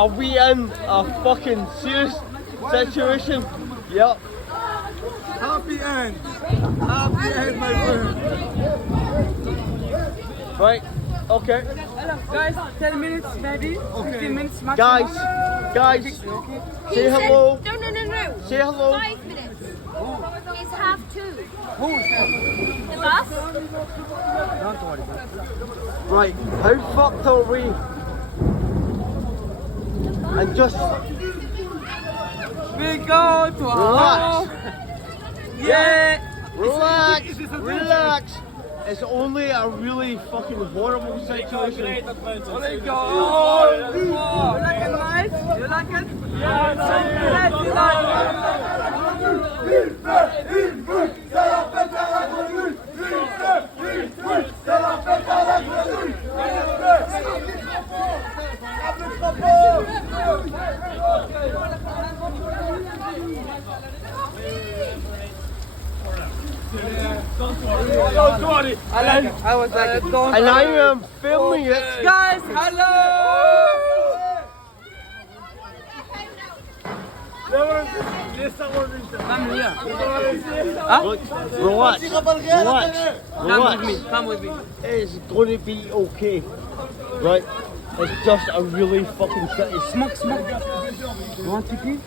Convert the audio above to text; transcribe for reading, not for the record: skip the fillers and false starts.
Are we in a fucking serious situation? Yep. Happy end. Happy end, my friend. Right. Okay. Guys, 10 minutes maybe, 15 minutes maximum. Guys, say hello. No. Say hello. 5 minutes. It's half 2. Who? The bus? Don't worry. Right. How fucked are we? And just We go to relax. Yeah. Relax. It's only a really fucking horrible situation. We go. You like it nice? You like it? Yeah, Don't worry. I like it. I was like it. Don't And I worry. am filming it. Guys, hello. Come here. Look, relax. Come with me. Come with me. It's going to be okay. Right? It's just a really fucking city. Smoke. You want to pee?